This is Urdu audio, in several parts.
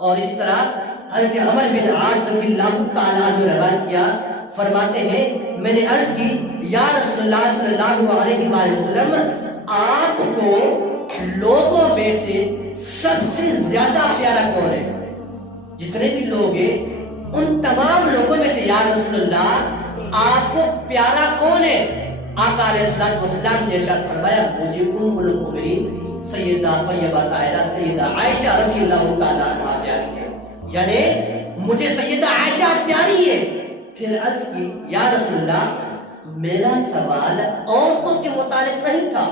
اور اس طرح حضرت عمر بن عاص رضی اللہ تعالیٰ عنہ روایت کیا، فرماتے ہیں میں نے عرض کی یا رسول اللہ صلی اللہ علیہ وآلہ وسلم آپ کو لوگوں میں سے سب سے زیادہ پیارا کون ہے؟ جتنے بھی لوگ ہیں ان تمام لوگوں میں سے یا رسول اللہ آپ کو پیارا کون ہے؟ آقا علیہ الصلوۃ والسلام نے ارشاد فرمایا مجھے ام المؤمنین سیدہ طیبہ طاہرہ سیدہ عائشہ رضی اللہ تعالیٰ عنہا پیاری ہے، یعنی مجھے سیدہ عائشہ پیاری ہے۔ پھر عرض کی یا رسول اللہ میرا سوال عورتوں کے متعلق نہیں تھا،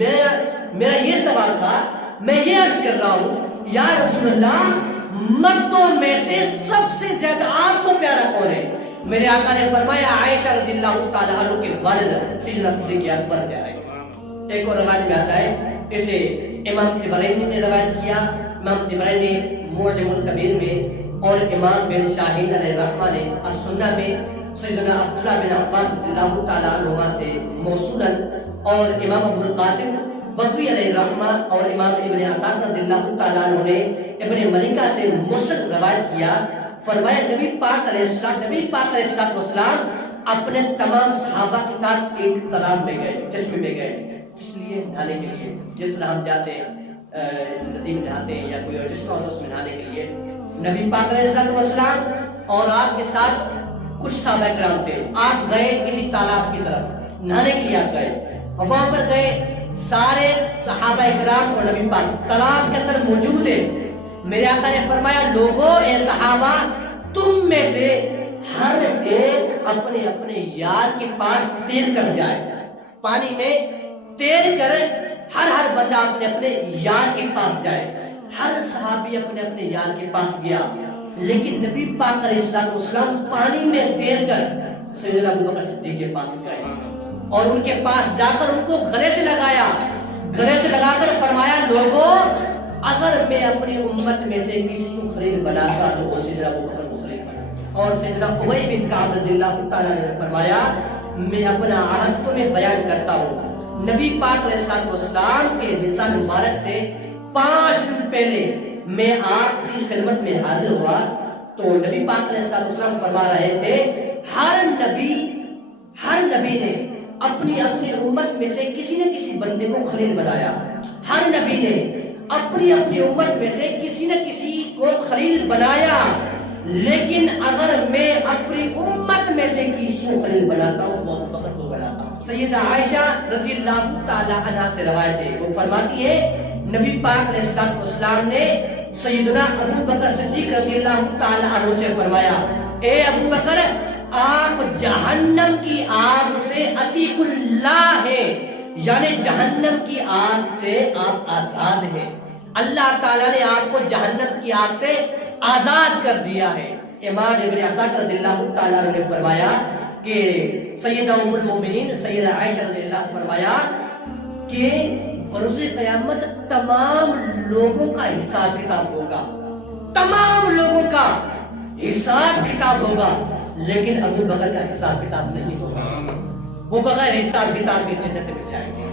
میرا یہ سوال تھا، میں یہ عرض کر رہا ہوں یا رسول اللہ مردوں میں سے سب سے زیادہ آپ کو پیارا کون ہے؟ میرے آقا نے فرمایا عائشہ رضی اللہ تعالیٰ عنہ کے والد سیدنا صدیق اکبر پیارے ہیں۔ ایک اور روایت میں آتا ہے، اسے امام طبرانی نے روایت کیا، امام طبرانی معجم الکبیر میں، اور امام بن شاہین علیہ الرحمہ نے السنہ میں سیدنا عبداللہ بن عباس رضی اللہ تعالیٰ عنہما سے موصولا، اور امام ابو القاسم بغوی علیہ الرحمہ اور امام ابن عساکر رضی اللہ تعالیٰ عنہ نے ابن ملکہ سے مسند روایت کیا، فرمایا نبی پاک علیہ السلام اپنے تمام صحابہ کے ساتھ ایک تالاب میں گئے، چشمے میں گئے، اس لیے نہانے کے لیے، جس طرح ہم جاتے ہیں اس ندی میں نہاتے ہیں یا کوئی اور چشمہ ہوتا ہے اس میں نہانے کے لیے، نبی پاک علیہ السلام اور آپ کے ساتھ کچھ صحابہ کرام تھے، آپ گئے کسی تالاب کی طرف نہانے کے لیے، آپ گئے وہاں پر گئے، سارے صحابہ کرام اور نبی پاک تالاب کے اندر موجود ہیں۔ میرے آقا نے فرمایا لوگوں اے صحابہ تم میں سے ہر ایک اپنے اپنے یار کے پاس تیر کر جائے، پانی میں تیر کر ہر بندہ اپنے اپنے یار کے پاس جائے۔ ہر صحابی اپنے اپنے یار کے پاس گیا، لیکن نبی پاک علیہ السلام پانی میں تیر کر سیدنا ابو بکر صدیق کے پاس گئے اور ان کے پاس جا کر ان کو گلے سے لگایا، گلے سے لگا کر فرمایا لوگوں اگر میں اپنی امت میں سے کسی کو خلیل بناتا تو وہ سیدنا ابو بکر کو خلیل بنا۔ اور سیدنا ابی بن کعب رضی اللہ تعالیٰ نے فرمایا میں اپنا عہد تمہیں بیان کرتا ہوں، نبی پاک علیہ السلام کے وصال مبارک سے 5 دن پہلے میں آپ کی خدمت میں حاضر ہوا تو نبی پاک علیہ السلام فرما رہے تھے ہر نبی نے اپنی امت میں سے کسی نہ کسی بندے کو خلیل بنایا، ہر نبی نے اپنی امت میں سے کسی نہ کسی کو خلیل بنایا، لیکن اگر میں اپنی امت میں سے کسی کو خلیل بناتا ہوں وہ ابو بکر کو بناتا ہوں۔ سیدہ عائشہ رضی اللہ تعالی عنہا سے روایت ہے، وہ فرماتی ہے نبی پاک علیہ السلام نے سیدنا ابو بکر صدیق رضی اللہ تعالی عنہ سے فرمایا اے ابو بکر آپ جہنم کی آگ سے عتیق اللہ ہیں، یعنی جہنم کی آگ سے آپ آزاد ہیں، اللہ تعالیٰ نے آپ کو جہنم کی آگ سے آزاد کر دیا ہے۔ امام ابن عساکر رضی اللہ تعالیٰ نے فرمایا کہ سیدہ ام المومنین سیدہ عائشہ رضی اللہ فرمایا کہ بروز قیامت تمام لوگوں کا حساب کتاب ہوگا، تمام لوگوں کا حساب کتاب ہوگا، لیکن ابو بکر کا حساب کتاب نہیں ہوگا، وہ بغیر حساب کتاب کے جنت میں جائیں گے۔